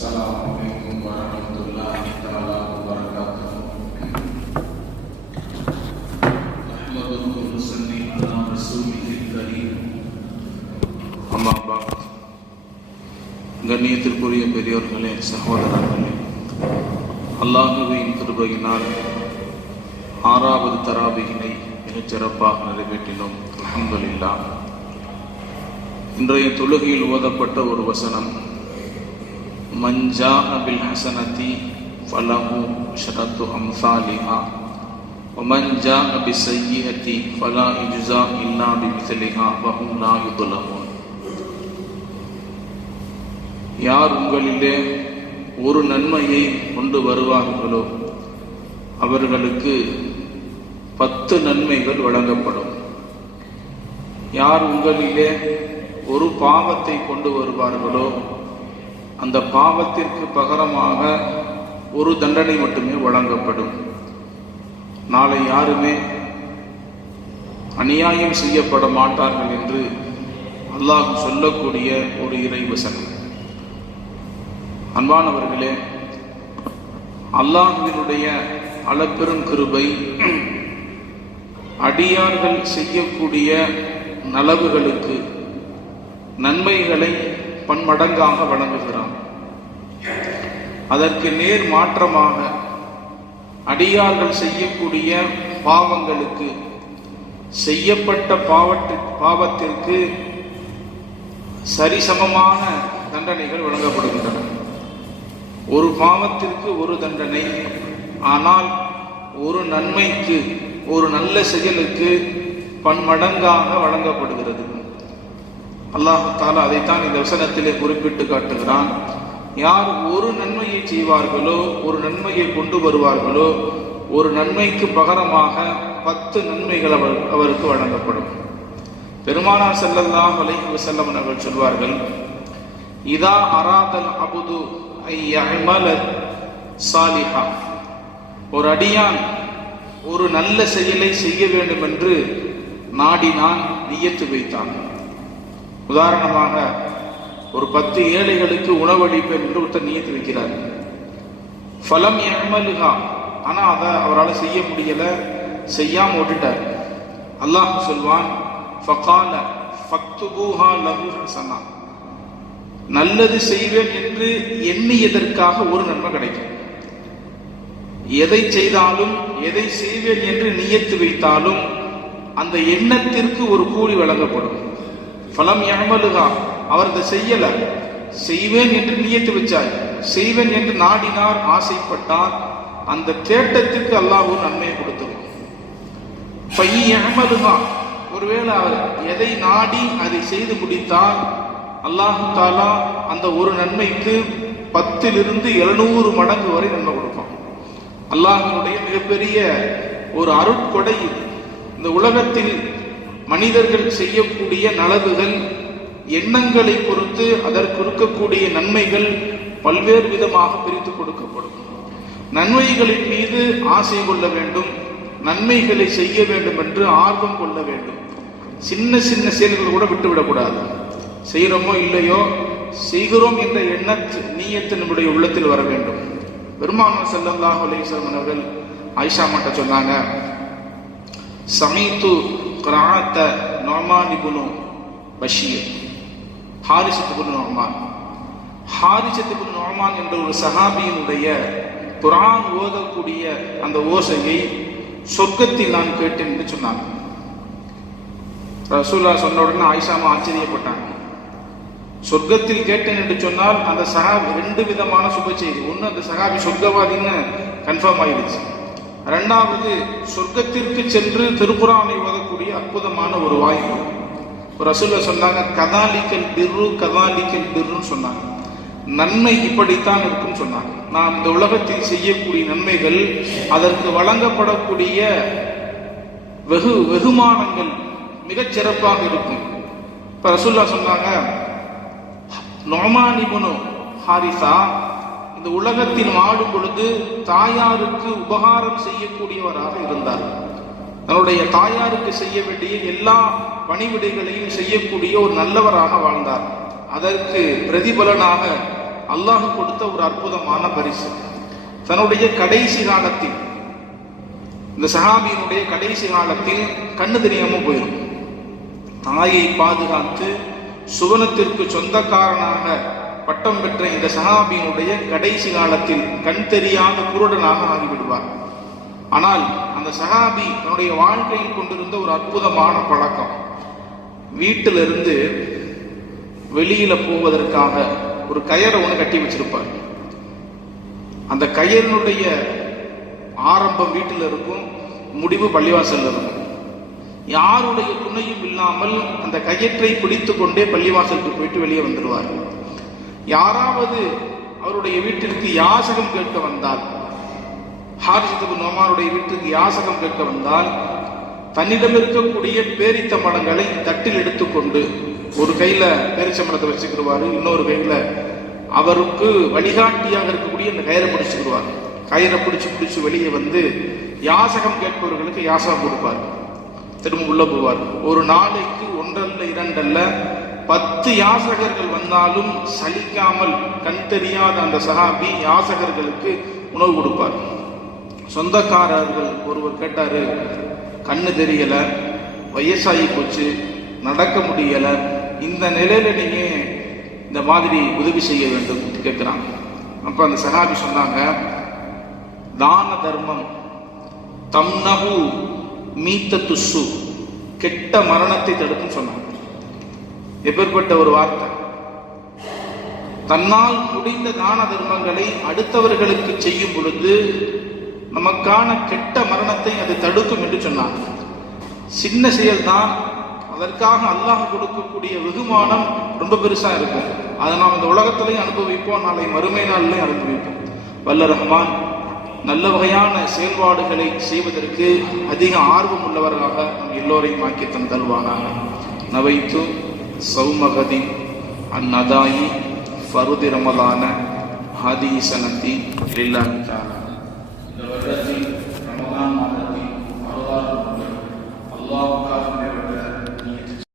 Assalamualaikum warahmatullahi wabarakatuh. Nahmaduhu wa nusalli ala rasulihil karim. Amma ba'd. கண்ணியத்திற்குரிய பெரியோர்களே, சகோதரர்களே, அல்லாஹ்வின் கிருபையினால் 6வது தராபீஹினை மிகச் சிறப்பாக நிறைவேற்றினோம். அல்ஹம்துலில்லாஹ். இன்றைய தொழுகையில் ஓதப்பட்ட ஒரு வசனம், மன் ஜாஅ பில் ஹஸனதி ஃபலஹு அஷ்ரத்து அம்சாலிஹா வ மன் ஜாஅ பிஸ்ஸய்யிஅதி ஃபலா யுஜ்ஸா இல்லா பிமிஸ்லிஹா வ ஹும் லா யுظلمون. யார் உங்களிலே ஒரு நன்மையை கொண்டு வருவார்களோ அவர்களுக்கு 10 நன்மைகள் வழங்கப்படும். யார் உங்களிலே ஒரு பாவத்தை கொண்டு வருவார்களோ அந்த பாவத்திற்கு பகரமாக ஒரு தண்டனை மட்டுமே வழங்கப்படும். நாளை யாருமே அநியாயம் செய்யப்பட மாட்டார்கள் என்று அல்லாஹ் சொல்லக்கூடிய ஒரு இறைவசனம். அன்பானவர்களே, அல்லாஹ்வினுடைய அளப்பெரும் கிருபை அடியார்கள் செய்யக்கூடிய நலவுகளுக்கு நன்மைகளை பன்மடங்காக வழங்குகிறான். அதற்கு நேர் மாற்றமாக அடியார்கள் செய்யக்கூடிய பாவங்களுக்கு செய்யப்பட்ட பாவத்திற்கு சரிசமமான தண்டனைகள் வழங்கப்படுகின்றன. ஒரு பாவத்திற்கு ஒரு தண்டனை, ஆனால் ஒரு நன்மைக்கு, ஒரு நல்ல செயலுக்கு பன்மடங்காக வழங்கப்படுகிறது. அல்லாஹ் தஆலா அதைத்தான் இந்த வசனத்திலே குறிப்பிட்டு காட்டுகிறான். யார் ஒரு நன்மையை செய்வார்களோ, ஒரு நன்மையை கொண்டு வருவார்களோ, ஒரு நன்மைக்கு பகரமாக 10 நன்மைகள் அவருக்கு வழங்கப்படும். பெருமானார் ஸல்லல்லாஹு அலைஹி வஸல்லம் அவர்கள் சொல்வார்கள், இதா அராதல் அபுது ஐயஅமல சாலிஹா, ஒரு அடியான் ஒரு நல்ல செயலை செய்ய வேண்டும் என்று நாடினான், நியத்து வைத்தான். உதாரணமாக, ஒரு 10 ஏழைகளுக்கு உணவளிப்பேன் என்று ஒருத்தர் நியத்து வைக்கிறார். ஃபலம் யஅமலுஹா, ஆனா அதை அவரால் செய்ய முடியல, செய்யாம விட்டுட்டார். அல்லாஹ் சொல்வான், ஃபகால ஃபக்துபூஹா லஹு ஹஸனா, நல்லது செய்வேன் என்று எண்ணியதற்காக ஒரு நன்மை கிடைக்கும். எதை செய்தாலும், எதை செய்வேன் என்று நியத்து வைத்தாலும் அந்த எண்ணத்திற்கு ஒரு கூலி வழங்கப்படும். ஃபலம் யஅமலுஹா, அவர் அதை செய்யல, செய்வேன் என்று நியத்து வச்சார், செய்வேன் என்று நாடினார், ஆசைப்பட்டார், அந்த தேட்டத்துக்கு அல்லாஹ் ஒரு நன்மையை கொடுத்துருவான். ஃபயஅமலுஹா, ஒருவேளை அவர் எதை நாடி அதை செய்து முடித்தால் அல்லாஹ் தஆலா அந்த ஒரு நன்மைக்கு 10லிருந்து 700 மடங்கு வரை நன்மை கொடுப்பான். அல்லாஹ்வினுடைய மிகப்பெரிய ஒரு அருட்கொடை இது. இந்த உலகத்தில் மனிதர்கள் செய்யக்கூடிய நலவுகள், எண்ணங்களை பொறுத்து அதற்கு இருக்கக்கூடிய நன்மைகள் பல்வேறு விதமாக பிரித்து கொடுக்கப்படும். நன்மைகளின் மீது ஆசை கொள்ள வேண்டும், நன்மைகளை செய்ய வேண்டும் என்று ஆர்வம் கொள்ள வேண்டும். சின்ன சின்ன செயல்களை கூட விட்டுவிடக்கூடாது. செய்கிறோமோ இல்லையோ, செய்கிறோம் என்ற நீயத்து நம்முடைய உள்ளத்தில் வர வேண்டும். பெருமானார் ஸல்லல்லாஹு அலைஹி வஸல்லம் அவர்கள் ஆயிஷா மாட்ட சொன்னாங்க, சமீது கிராஅத நுஅமான் இப்னு பஷீர், ஹாரிஸத் இப்னு நுஅமான், ஹாரிஸத் இப்னு நுஅமான் என்ற ஒரு சஹாபியினுடைய குர்ஆன் ஓதக்கூடிய அந்த ஓசையை சொர்க்கத்தில் நான் கேட்டேன் என்று சொன்னாங்க. ரசூலுல்லாஹ் சொன்ன உடனே ஆயிஷாமா ஆச்சரியப்பட்டாங்க. சொர்க்கத்தில் கேட்டேன் என்று சொன்னால் அந்த சஹாபி 2 விதமான சுப செய்தி. ஒன்று, அந்த சஹாபி சொர்க்கவாதின்னு கன்ஃபார்ம் ஆயிடுச்சு. 2வது, சொர்க்கத்திற்கு சென்று திருக்குர்ஆனை ஓதக்கூடிய அற்புதமான ஒரு வாய்ப்பு. ரசூலுல்லாஹ் சொன்னாங்க, கதாலிக்கல் பிர்ரு கதாலிக்கல் பிர்ருன்னு சொன்னாங்க. நன்மை இப்படித்தான் இருக்குன்னு சொன்னாங்க. நாம் இந்த உலகத்தில் செய்யக்கூடிய நன்மைகள், அதற்கு வழங்கப்படக்கூடிய வெகுமானங்கள் மிகச் சிறப்பாக இருக்கும். இப்ப ரசூலுல்லாஹ் சொன்னாங்க, நுஅமான் இப்னு ஹாரிஸா இந்த உலகத்தில் வாழும் பொழுது தாயாருக்கு உபகாரம் செய்யக்கூடியவராக இருந்தார். தன்னுடைய தாயாருக்கு செய்ய வேண்டிய எல்லா பணிவிடைகளையும் செய்யக்கூடிய ஒரு நல்லவராக வாழ்ந்தார். அதற்கு பிரதிபலனாக அல்லாஹ் கொடுத்த ஒரு அற்புதமான பரிசு. தன்னுடைய கடைசி காலத்தில், இந்த சஹாபியினுடைய கடைசி காலத்தில் கண்ணு தெரியாம போயிடும். தாயை பாதுகாத்து சுவனத்திற்கு சொந்தக்காரனாக பட்டம் பெற்ற இந்த சஹாபியினுடைய கடைசி காலத்தில் கண் தெரியாத குருடனாக ஆகிவிடுவார். ஆனால் அந்த சஹாபி தன்னுடைய வாழ்க்கையில் கொண்டிருந்த ஒரு அற்புதமான பழக்கம், வீட்டிலிருந்து வெளியில போவதற்காக ஒரு கயிறை ஒன்று கட்டி வச்சிருப்பார். அந்த கயிறினுடைய ஆரம்பம் வீட்டில் இருக்கும், முடிவு பள்ளிவாசல் இருக்கும். யாருடைய துணையும் இல்லாமல் அந்த கயிற்றை பிடித்து கொண்டே பள்ளிவாசலுக்கு போயிட்டு வெளியே வந்துடுவார். யாராவது அவருடைய வீட்டிற்கு யாசகம் கேட்க வந்தால், ஹாரிஸ் இப்னு நுஅமானுடைய வீட்டுக்கு யாசகம் கேட்க வந்தால், தன்னிடம் இருக்கக்கூடிய பேரித்தம்பழங்களை தட்டில் எடுத்துக்கொண்டு ஒரு கையில பேரிச்சம்பழத்தை வச்சுக்கிடுவாரு, இன்னொரு கையில அவருக்கு வழிகாட்டியாக இருக்கக்கூடிய அந்த கயிறை பிடிச்சுக்கிடுவார். கயிறை பிடிச்சு வெளியே வந்து யாசகம் கேட்பவர்களுக்கு யாசகம் கொடுப்பார், திரும்ப உள்ள போவார். ஒரு நாளைக்கு 1 அல்ல 2 அல்ல 10 யாசகர்கள் வந்தாலும் சலிக்காமல் கண் தெரியாத அந்த சஹாபி யாசகர்களுக்கு உணவு கொடுப்பார். சொந்தக்காரர்கள் ஒருவர் கேட்டாரு, கண்ணு தெரியல, வயசாகி போச்சு, நடக்க முடியல, இந்த நிலையில நீங்க இந்த மாதிரி உதவி செய்ய வேண்டும் கேட்கிறாங்க. அப்ப அந்த சஹாபி சொன்னாங்க, தான தர்மம் தம்னஹு மீத்தத்துசு, கெட்ட மரணத்தை தடுக்கும் சொன்னாங்க. எப்பேற்பட்ட ஒரு வார்த்தை! தன்னால் முடிந்த தான தர்மங்களை அடுத்தவர்களுக்கு செய்யும் பொழுது நமக்கான கெட்ட மரணத்தை அது தடுக்கும் என்று சொன்னாங்க. சின்ன செயல்தான், அதற்காக அல்லாஹ் கொடுக்கக்கூடிய வெகுமானம் ரொம்ப பெருசா இருக்கும். அதை நாம் இந்த உலகத்திலையும் அனுபவிப்போம், நாளை மறுமை நாளிலையும் அனுபவிப்போம். வல்ல ரஹ்மான் நல்ல வகையான செயல்பாடுகளை செய்வதற்கு அதிக ஆர்வம் உள்ளவர்களாக நம் எல்லோரையும் ஆக்கி தந்தல்வானாக. நவைத்து சௌமகதி அந்நதாயி ஃபருதி ரமலான ஹதி சனதி லில்லாஹி தஆலா.